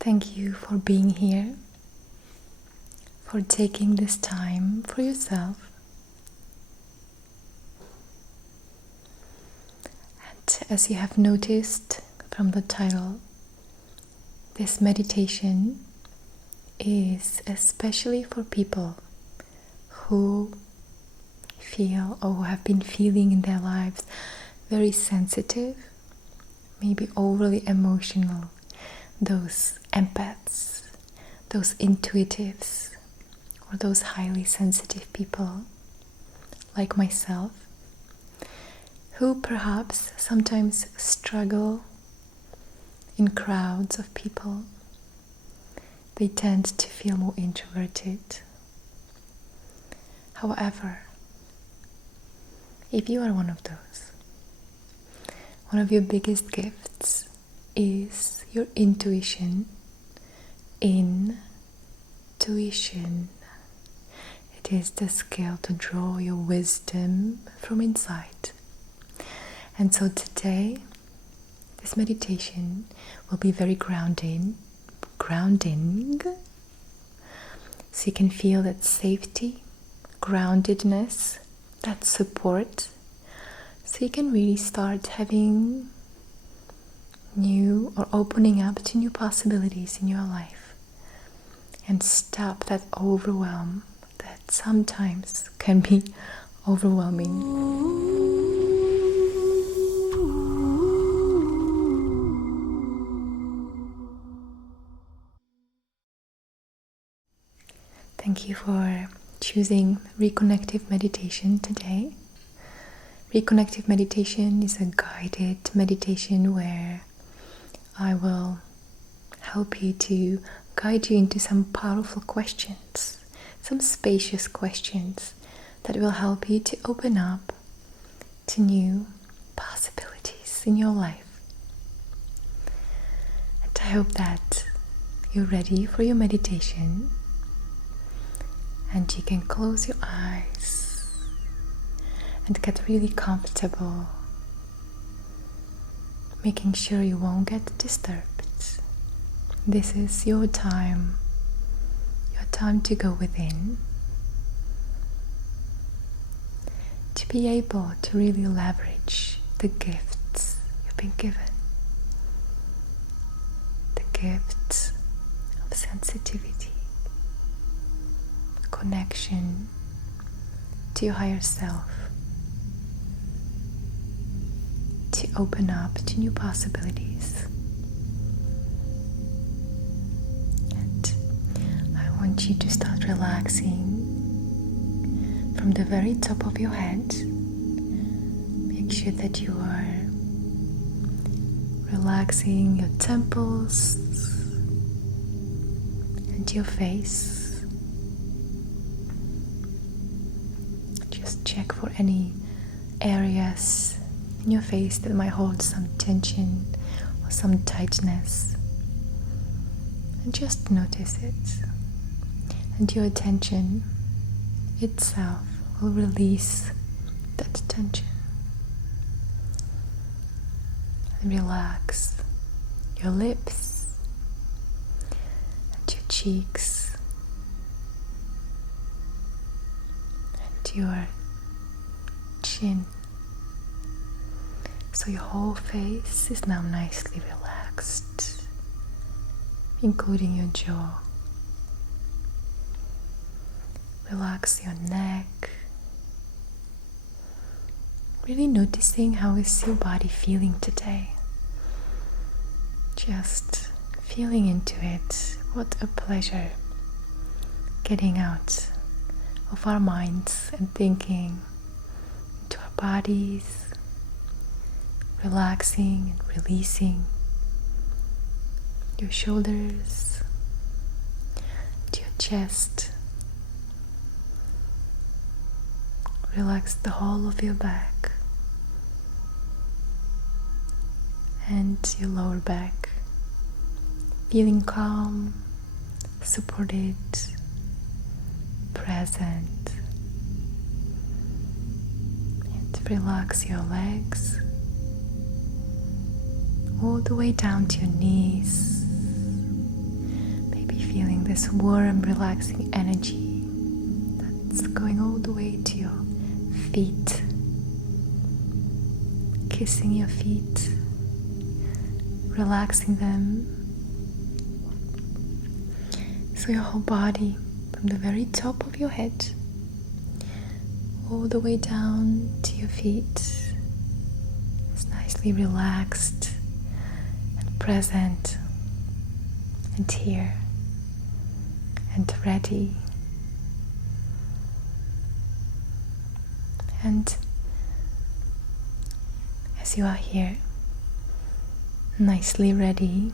Thank you for being here, for taking this time for yourself. And as you have noticed from the title, this meditation is especially for people who feel or who have been feeling in their lives very sensitive, maybe overly emotional, those empaths, those intuitives, or those highly sensitive people like myself, who perhaps sometimes struggle in crowds of people. They tend to feel more introverted. However, if you are one of those, one of your biggest gifts is your intuition. Intuition. It is the skill to draw your wisdom from inside. And so today, this meditation will be very grounding, so you can feel that safety, groundedness, that support, so you can really start having new or opening up to new possibilities in your life and stop that overwhelm that sometimes can be overwhelming. Thank you for choosing Reconnective Meditation today. Reconnective Meditation is a guided meditation where I will help you to guide you into some powerful questions, some spacious questions that will help you to open up to new possibilities in your life. And I hope that you're ready for your meditation and you can close your eyes and get really comfortable, making sure you won't get disturbed. This is your time to go within, to be able to really leverage the gifts you've been given, the gifts of sensitivity, connection to your higher self, to open up to new possibilities. And I want you to start relaxing from the very top of your head. Make sure that you are relaxing your temples and your face. Just check for any areas in your face that might hold some tension or some tightness, and just notice it, and your attention itself will release that tension and relax your lips and your cheeks and your chin. So your whole face is now nicely relaxed, including your jaw. Relax your neck. Really noticing how is your body feeling today. Just feeling into it. What a pleasure getting out of our minds and thinking into our bodies, relaxing and releasing your shoulders, to your chest. Relax the whole of your back and your lower back, feeling calm, supported, present. And relax your legs all the way down to your knees, feeling this warm, relaxing energy that's going all the way to your feet, kissing your feet, relaxing them. So your whole body, from the very top of your head all the way down to your feet, is nicely relaxed and present and here and ready. And as you are here, nicely ready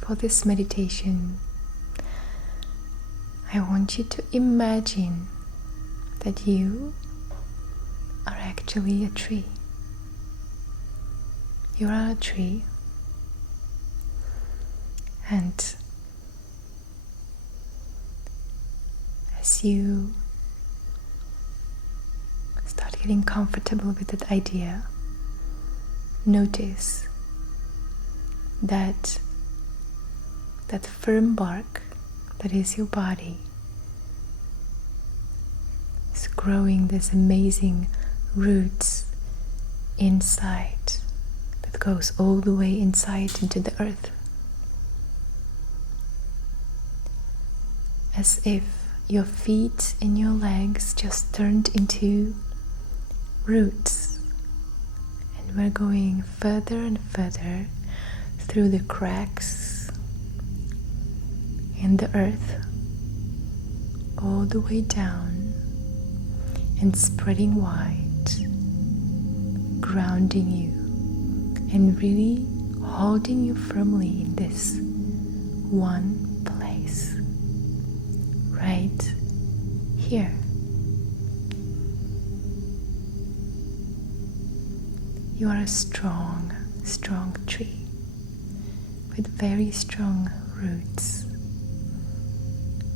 for this meditation, I want you to imagine that you are actually a tree. You are a tree, and as you start getting comfortable with that idea, notice that firm bark that is your body is growing this amazing roots inside that goes all the way inside into the earth, as if your feet and your legs just turned into roots, and we're going further and further through the cracks in the earth, all the way down and spreading wide, grounding you and really holding you firmly in this one place, right here. You are a strong, strong tree with very strong roots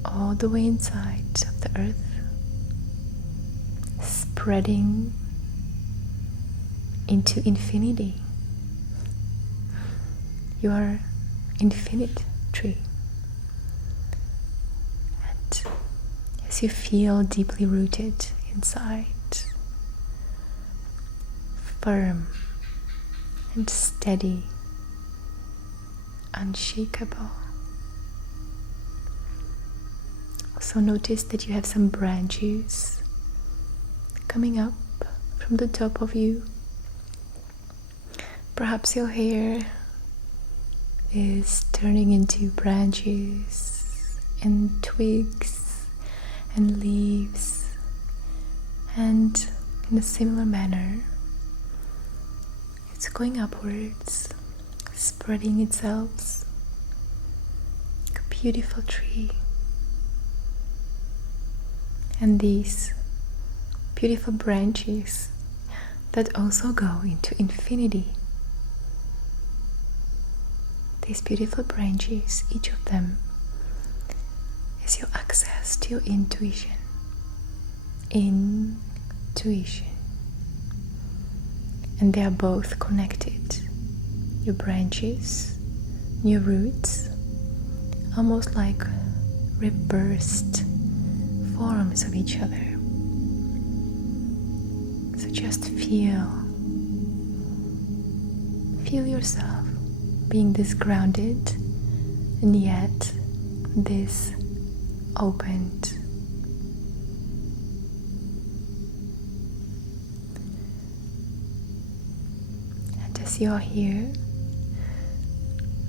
all the way inside of the earth, spreading into infinity. You are infinite tree, and as you feel deeply rooted inside, firm and steady, unshakable. Also notice that you have some branches coming up from the top of you. Perhaps your hair is turning into branches and twigs and leaves, and in a similar manner it's going upwards, spreading itself like a beautiful tree. And these beautiful branches that also go into infinity. These beautiful branches, each of them is your access to your intuition. Intuition. And they are both connected. Your branches, your roots, almost like reversed forms of each other. So just feel yourself being this grounded and yet this opened. And as you're here,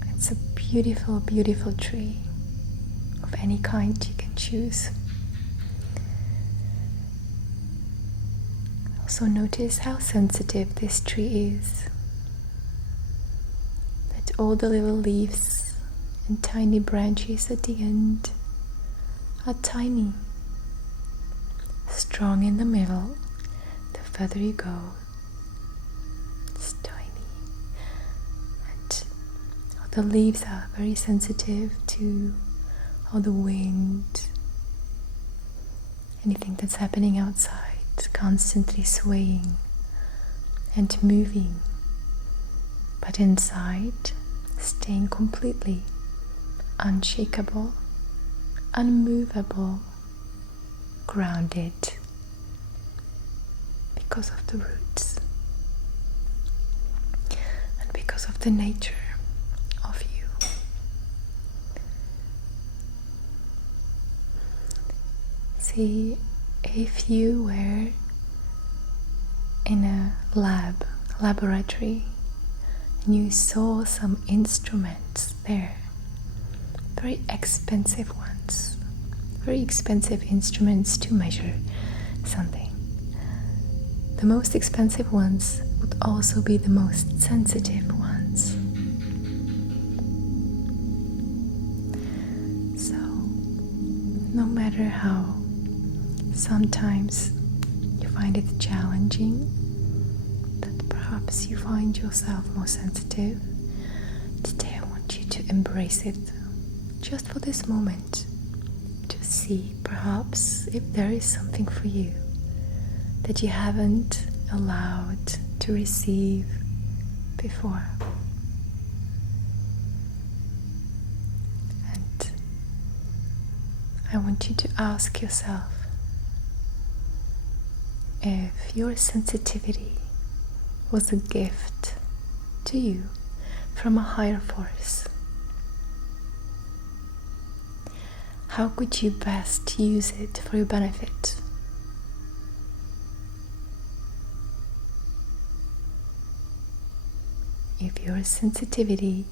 it's a beautiful, beautiful tree of any kind you can choose. Also notice how sensitive this tree is. That all the little leaves and tiny branches at the end are tiny. Strong in the middle, the further you go, it's tiny. And all the leaves are very sensitive to all the wind, anything that's happening outside. Constantly swaying and moving, but inside staying completely unshakable unmovable, grounded because of the roots and because of the nature of you. See, if you were in a laboratory, and you saw some instruments there, very expensive ones, very expensive instruments to measure something. The most expensive ones would also be the most sensitive ones. So, no matter how sometimes you find it challenging, that perhaps you find yourself more sensitive, today I want you to embrace it just for this moment, to see perhaps if there is something for you that you haven't allowed to receive before. And I want you to ask yourself if your sensitivity was a gift to you from a higher force. How could you best use it for your benefit? If your sensitivity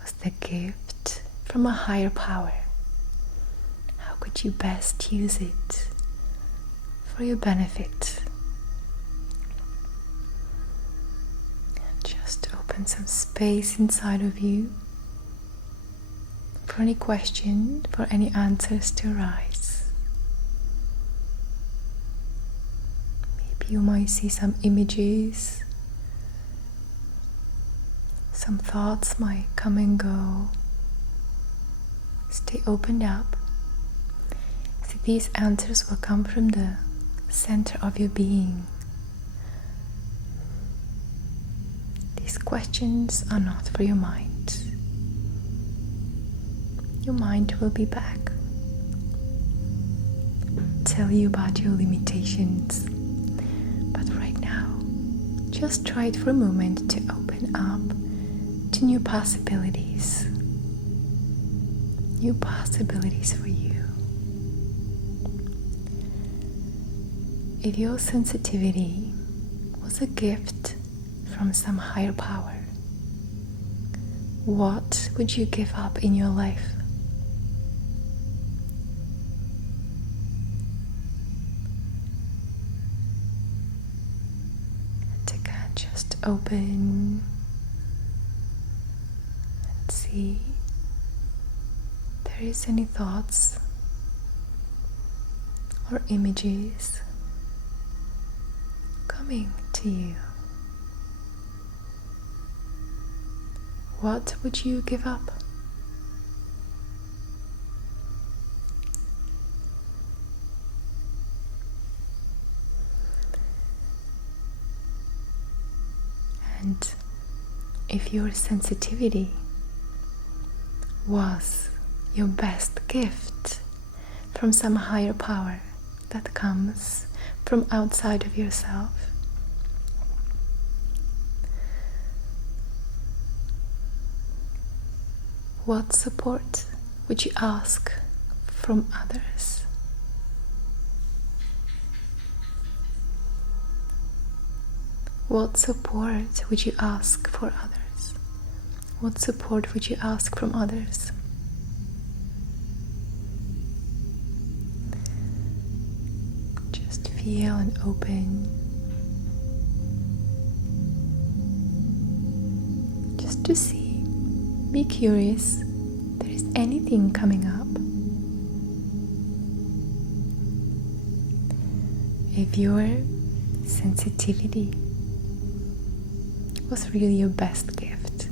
was the gift from a higher power, how could you best use it for your benefit? And just open some space inside of you for any question, for any answers to arise. Maybe you might see some images. Some thoughts might come and go. Stay opened up. See, these answers will come from the center of your being. These questions are not for your mind. Your mind will be back. Tell you about your limitations. But right now, just try it for a moment to open up to new possibilities for you. If your sensitivity was a gift from some higher power, what would you give up in your life? And again, just open and see if there is any thoughts or images coming to you. What would you give up? And if your sensitivity was your best gift from some higher power that comes from outside of yourself, what support would you ask from others? What support would you ask for others? What support would you ask from others? Just feel and open. Just to see. Be curious if there is anything coming up. If your sensitivity was really your best gift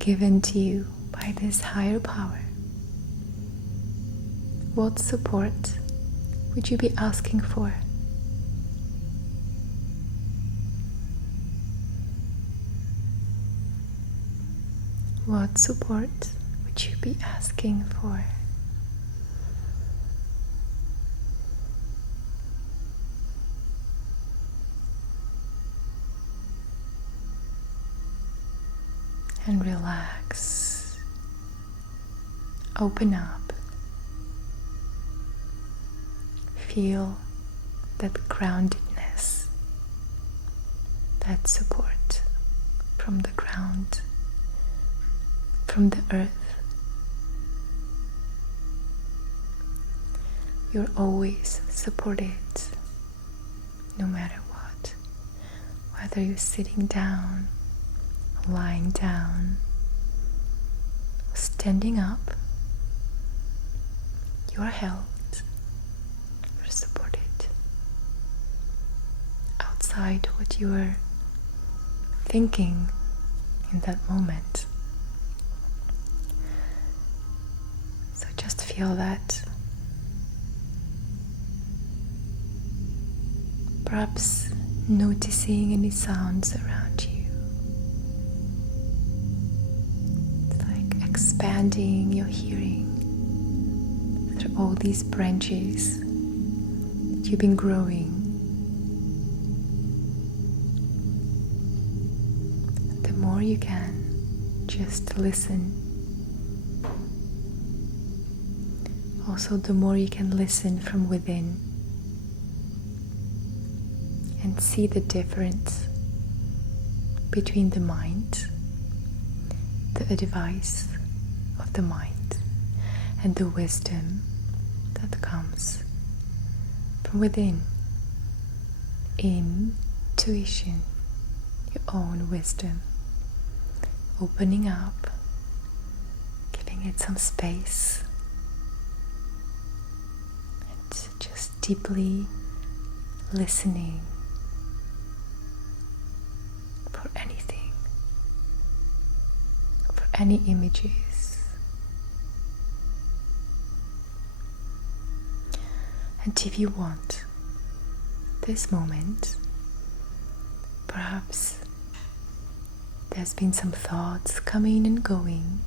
given to you by this higher power, what support would you be asking for? What support would might you be asking for? And relax. Open up. Feel that groundedness, that support from the ground, from the earth. You're always supported, no matter what. Whether you're sitting down, lying down, standing up, you are held, you're supported. Outside what you are thinking in that moment. So just feel that. Perhaps noticing any sounds around you. It's like expanding your hearing through all these branches that you've been growing. The more you can, just listen. Also, the more you can listen from within and see the difference between the mind, the advice of the mind, and the wisdom that comes from within. Intuition, your own wisdom, opening up, giving it some space, and just deeply listening for anything, for any images. And if you want, this moment, perhaps there's been some thoughts coming and going.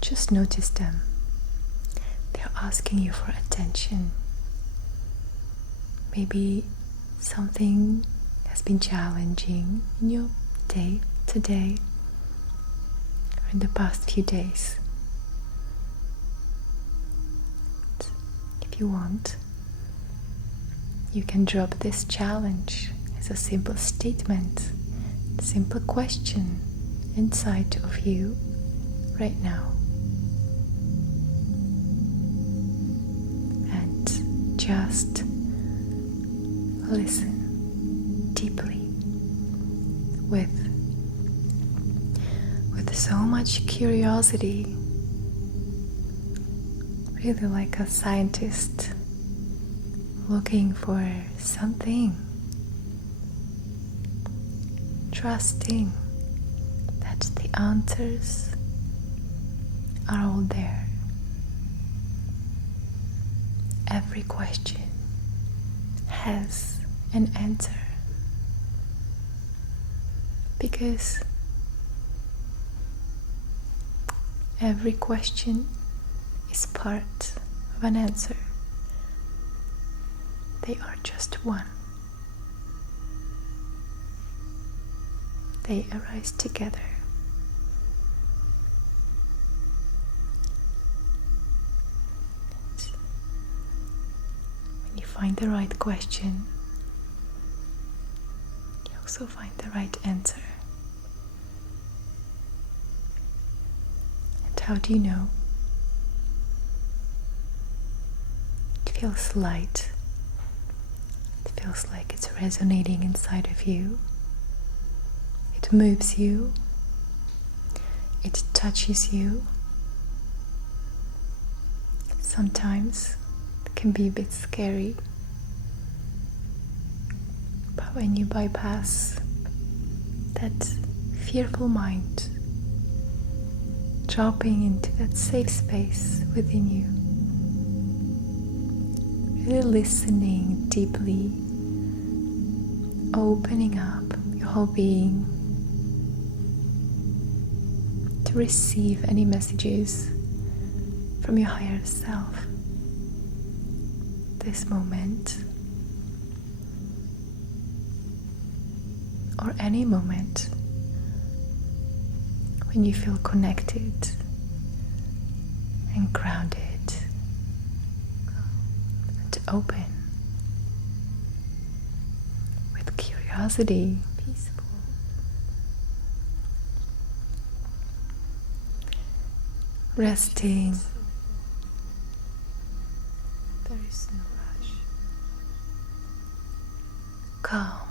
Just notice them. They're asking you for attention. Maybe something has been challenging in your day today or in the past few days. If you want, you can drop this challenge as a simple statement, a simple question inside of you right now. And just listen deeply with so much curiosity, really like a scientist looking for something, trusting that the answers are all there. Every question has an answer, because every question is part of an answer. They are just one. They arise together. When you find the right question, you also find the right answer. And how do you know? It feels light. It feels like it's resonating inside of you. It moves you. It touches you. Sometimes it can be a bit scary. But when you bypass that fearful mind, dropping into that safe space within you, really listening deeply, opening up your whole being to to receive any messages from your higher self. This moment, or any moment when you feel connected and grounded and open with curiosity, peaceful, resting. There is no rush. Calm,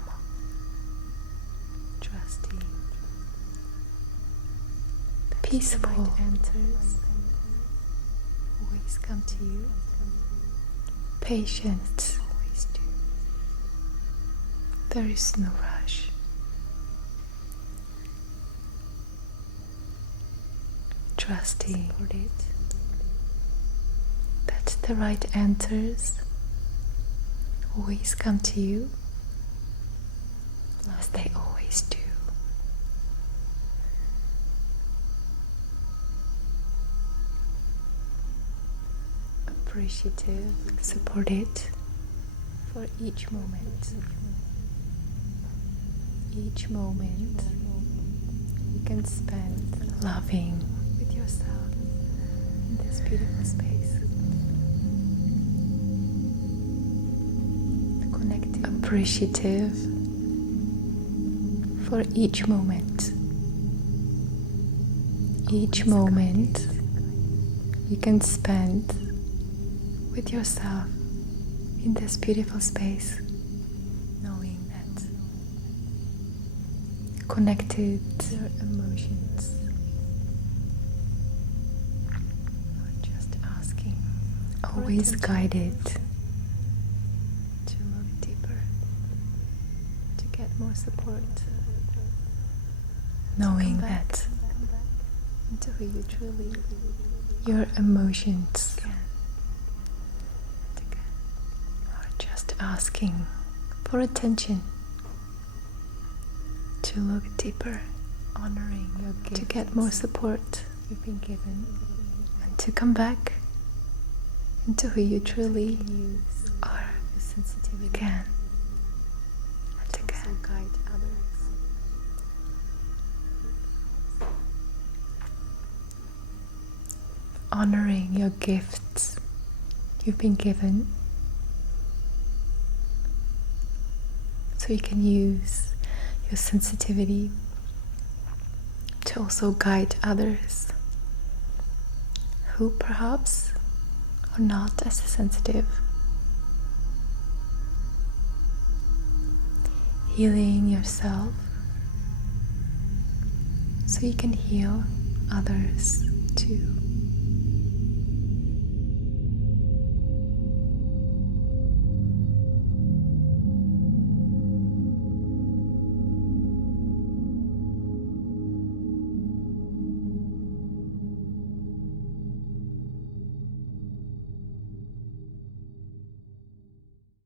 trusting, peaceful. The light enters, always come to you. Patient, always do. There is no rush. Trusting that the right answers always come to you, as they always do. Appreciative, supported for each moment. Each moment you can spend loving with yourself in this beautiful space. Connecting. Appreciative for each moment. Each moment you can spend with yourself in this beautiful space, knowing that connected to your emotions, or just asking, always guided to look deeper, to get more support, knowing that into who you truly, your emotions asking for attention, to look deeper, honoring your gifts, to get more support you've been given, and to come back into who you truly are, the sensitivity again and again. Also guide others. Honoring your gifts you've been given, so you can use your sensitivity to also guide others who perhaps are not as sensitive. Healing yourself so you can heal others too.